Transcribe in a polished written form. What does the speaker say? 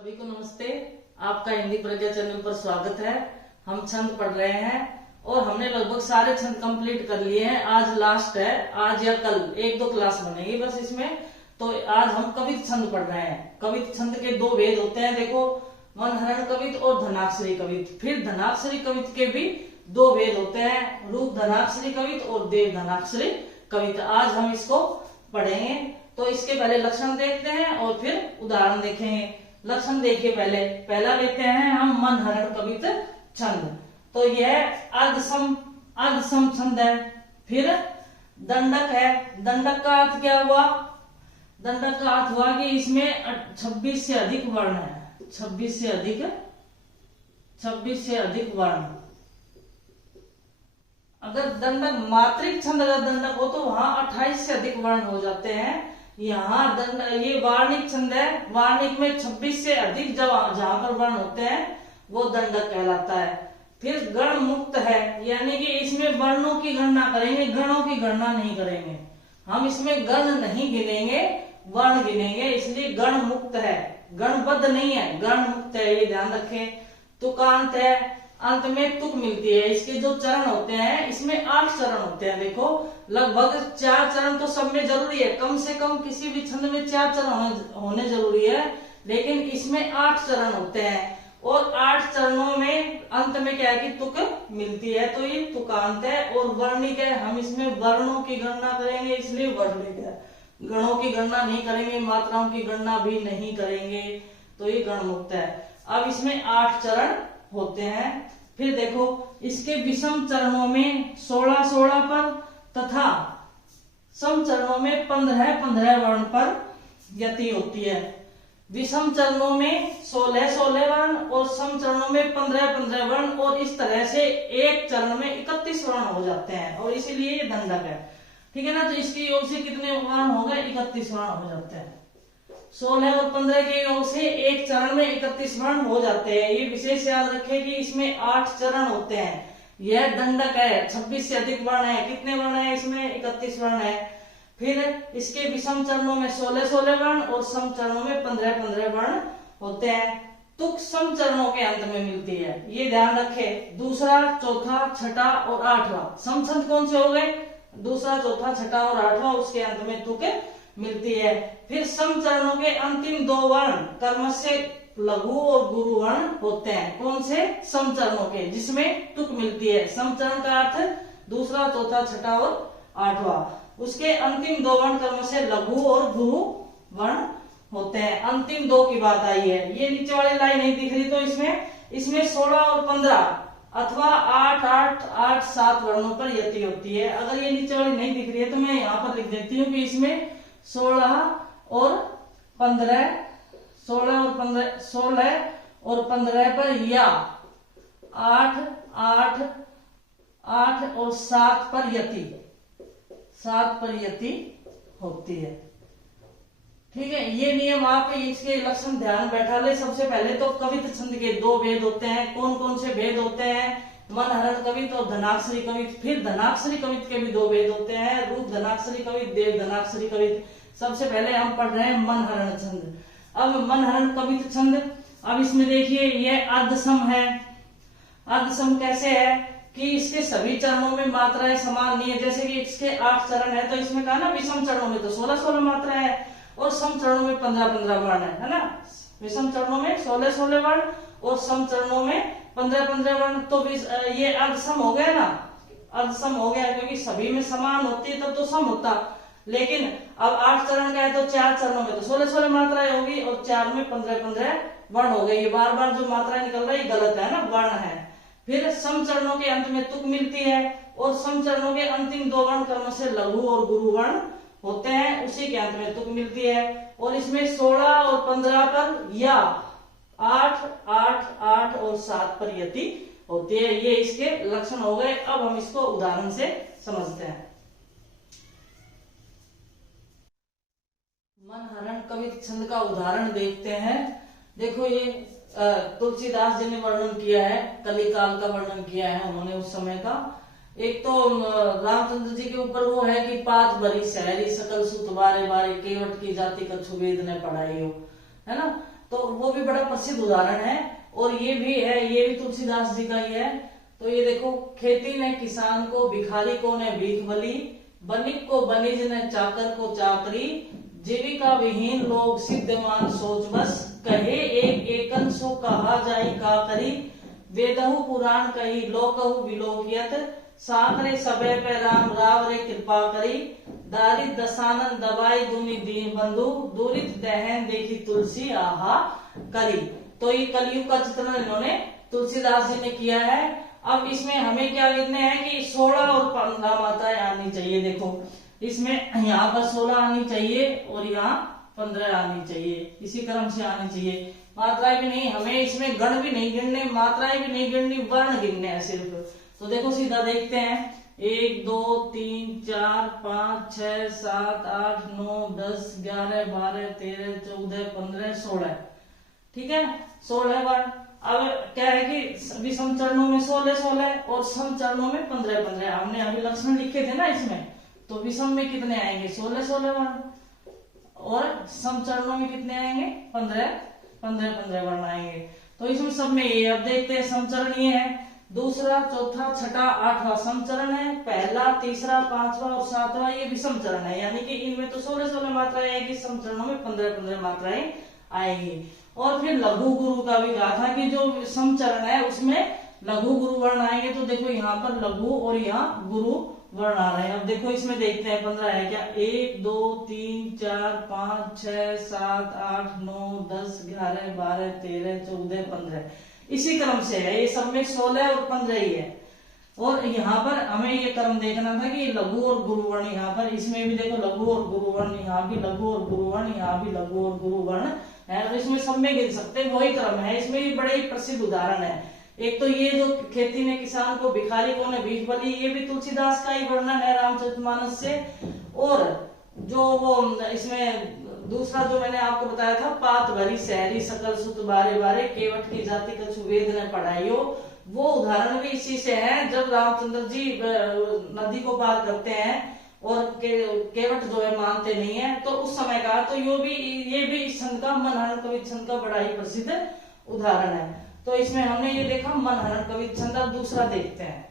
सभी को नमस्ते। आपका हिंदी प्रज्ञा चैनल पर स्वागत है। हम छंद पढ़ रहे हैं और हमने लगभग सारे छंद कंप्लीट कर लिए हैं। आज लास्ट है, आज या कल एक दो क्लास बनेगी बस इसमें। तो आज हम कवित छंद पढ़ रहे हैं। कवित छंद के दो भेद होते हैं, देखो, मनहरण कवित और धनाक्षरी कवित। फिर धनाक्षरी कवित के भी दो भेद होते हैं, रूप धनाक्षरी कवित और देव धनाक्षरी कवित। आज हम इसको पढ़ेंगे। तो इसके पहले लक्षण देखते हैं और फिर उदाहरण देखेंगे। लक्षण देखिए, पहला लेते हैं हम मनहरण कवित छंद। तो यह अर्धसम छंद है। फिर दंडक है। दंडक का अर्थ क्या हुआ? दंडक का अर्थ हुआ कि इसमें 26 से अधिक वर्ण है। 26 से अधिक वर्ण। अगर दंडक मात्रिक छंद अगर दंडक हो तो वहां 28 से अधिक वर्ण हो जाते हैं। यहाँ ये वार्णिक छंद है। वार्णिक में 26 से अधिक जहां पर वर्ण होते हैं वो दंडक कहलाता है। फिर गण मुक्त है, यानी कि इसमें वर्णों की गणना करेंगे, गणों की गणना नहीं करेंगे। हम इसमें गण नहीं गिनेंगे, वर्ण गिनेंगे, इसलिए गण मुक्त है। गणबद्ध नहीं है, गण मुक्त है, ये ध्यान रखें। तुकांत है, अंत में तुक मिलती है। इसके जो चरण होते हैं, इसमें 8 चरण होते हैं। देखो, लगभग 4 चरण तो सब में जरूरी है, कम से कम किसी भी छंद में 4 चरण होने जरूरी है, लेकिन इसमें 8 चरण होते हैं। और 8 चरणों में अंत में क्या है कि तुक मिलती है, तो ये तुकांत है। और वर्णिक है, हम इसमें वर्णों की गणना करेंगे, इसलिए वर्णिक है। गणों की गणना नहीं करेंगे, मात्राओं की गणना भी नहीं करेंगे, तो ये गण मुक्त है। अब इसमें 8 चरण होते हैं। फिर देखो, इसके विषम चरणों में 16 पर तथा सम चरणों में 15 वर्ण पर यति होती है। विषम चरणों में 16 वर्ण और सम चरणों में 15 वर्ण, और इस तरह से एक चरण में 31 वर्ण हो जाते हैं, और इसीलिए ये दंडक है। ठीक है ना। तो इसके योग से कितने वर्ण हो गए? 31 वर्ण हो जाते हैं। 16 और 15 के योग से एक चरण में 31 वर्ण हो जाते हैं। ये विशेष याद रखें कि इसमें 8 चरण होते हैं। यह दंडक है। 26 से अधिक वर्ण है। कितने वर्ण है इसमें? 31 वर्ण है। फिर इसके विषम चरणों में 16 वर्ण और सम चरणों में 15 वर्ण होते हैं। तुक सम चरणों के अंत में मिलती है, ये ध्यान रखें। दूसरा, चौथा, छठा और 8वां सम छंद कौन से हो गए? दूसरा, चौथा, छठा और 8वां, उसके अंत में तुक मिलती है। फिर सम चरणों के अंतिम 2 वर्ण कर्मस्य लघु और गुरु वर्ण होते हैं। कौन से? सम चरणों के, जिसमें तुक मिलती है। सम चरण का अर्थ दूसरा, चौथा, छठा और 8वां। उसके अंतिम 2 वर्ण कर्मस्य लघु और गुरु वर्ण होते हैं। अंतिम 2 की बात आई है। ये नीचे वाली लाइन नहीं दिख रही, तो इसमें 16 और 15 अथवा 8, 8, 8, 7 वर्णों पर यति होती है। अगर ये नीचे वाली नहीं दिख रही है तो मैं यहाँ पर लिख देती हूँ कि इसमें 16 और 15 पर या 8, 8, 8 और 7 पर यति होती है। ठीक है। ये नियम आप इसके लक्षण ध्यान बैठा ले। सबसे पहले तो कवित छंद के 2 भेद होते हैं। कौन कौन से भेद होते हैं? मनहरण कवित और धनाक्षरी कवित। फिर धनाक्षरी कवित के भी 2 भेद होते हैं, रूप धनाक्षरी कवित, देव धनाक्षरी कवित। सबसे पहले हम पढ़ रहे हैं मनहरण छंद। अब मनहरण कवित छंद, अब इसमें देखिए, यह अर्धसम है। अर्धसम कैसे है कि इसके सभी चरणों में मात्राएं समान नहीं है। जैसे कि इसके 8 चरण है, तो इसमें कहा ना विषम चरणों में तो 16 मात्रा है और सम चरणों में 15 वर्ण है ना। विषम चरणों में 16 वर्ण और सम चरणों में 15 वर्ण। तो ये अर्धसम हो गया ना। अर्धसम हो गया क्योंकि सभी में समान होती है तब तो सम होता। लेकिन अब 8 चरण का है तो 4 चरणों में तो 16 मात्राएं होगी और 4 में 15 वर्ण हो गए। ये बार बार जो मात्राएं निकल रही गलत है ना, वर्ण है। फिर सम चरणों के अंत में तुक मिलती है और सम चरणों के अंतिम 2 वर्ण कर्म से लघु और गुरु वर्ण होते हैं, उसी के अंत में तुक मिलती है। और इसमें 16 और 15 पर या 8, 8, 8 और 7 पर यति होती है। ये इसके लक्षण हो गए। अब हम इसको उदाहरण से समझते हैं। मनहरण कवित छंद का उदाहरण देखते हैं। देखो, ये तुलसीदास जी ने वर्णन किया है, कलिकाल का वर्णन किया है उन्होंने उस समय का। एक तो रामचंद्र जी के ऊपर वो है कि पात भरी शहरी सकल सुत बारे बारे केवट की जाति कछु वेद ने पढ़ाई हो, है ना। तो वो भी बड़ा प्रसिद्ध उदाहरण है। और ये भी है, ये भी तुलसीदास जी का ही है। तो ये देखो, खेती ने किसान को, भिखारी को ने भीख बली, बनिक को बनिज ने चाकर को चाकरी, जीविका विहीन लोग सिद्धमान सोच बस, कहे एक एकन सो कहा जाई का करी, वेदहु पुराण कही लोकहु विलोकियत, साकरे सबे पे राम राव रे कृपा करी, दारिद दसानन दबाई दुनि दीन बंधु, दूरित दहन देखी तुलसी आहा करी। तो ये कलयुग का चित्रण इन्होंने तुलसीदास जी ने किया है। अब इसमें हमें क्या लिखना है कि 16 और 15 मात्राएं आनी चाहिए। देखो इसमें यहाँ पर 16 आनी चाहिए और यहाँ 15 आनी चाहिए, इसी क्रम से आनी चाहिए। मात्राएं भी नहीं, हमें इसमें गण भी नहीं गिनने, मात्राएं भी नहीं गिननी, वर्ण गिनने हैं सिर्फ। तो देखो सीधा देखते हैं, 1 2 3 4 5 6 7 8 9 10 11 12 13 14 15 16, ठीक है, 16 बार। अब क्या है कि विषम चरणों में 16 और सम चरणों में 15 हमने अभी लक्षण लिखे थे ना इसमें। तो विषम में कितने आएंगे, 16 वर्ण, और सम चरणों में कितने आएंगे, 15 वर्ण आएंगे। तो इसमें सब में ये, अब देखते हैं समचरण ये है, दूसरा चौथा छठा आठवां समचरण है, पहला तीसरा पांचवा और सातवां ये विषम चरण है। यानी कि इनमें तो 16 मात्राएं आएगी, समचरणों में 15 मात्राएं आएंगी। और फिर लघु गुरु का भी कहा था कि जो समचरण है उसमें लघु गुरु वर्ण आएंगे। तो देखो यहाँ पर लघु और यहाँ गुरु वर्ण आ रहे हैं। अब देखो इसमें देखते हैं 15 है क्या, 1 2 3 4 5 6 7 8 9 10 11 12 13 14 15, इसी क्रम से है। ये सब में 16 और 15 ही है। और यहाँ पर हमें ये क्रम देखना था कि लघु और गुरुवर्ण, यहाँ पर इसमें भी देखो लघु और गुरुवर्ण, यहाँ भी लघु और गुरुवर्ण, यहाँ भी लघु और गुरुवर्ण है। और इसमें सब में गिन सकते हैं, वही क्रम है। इसमें भी बड़े ही प्रसिद्ध उदाहरण है। एक तो ये जो खेती ने किसान को, भिखारी को ने भीख बली, ये भी तुलसीदास का ही वर्णन है रामचरितमानस से। और जो वो इसमें दूसरा जो मैंने आपको बताया था, पात भरी शहरी सकल सुत बारे बारे, केवट की जाति कछु वेद ने पढ़ाइयो, वो उदाहरण भी इसी से है। जब रामचंद्र जी नदी को पार करते हैं और केवट जो है मानते नहीं है, तो उस समय का, तो ये भी इस छंद का, मनहरण कवि छंद का बड़ा ही प्रसिद्ध उदाहरण है। तो इसमें हमने ये देखा मनहरण कवि छंद। अब दूसरा देखते हैं।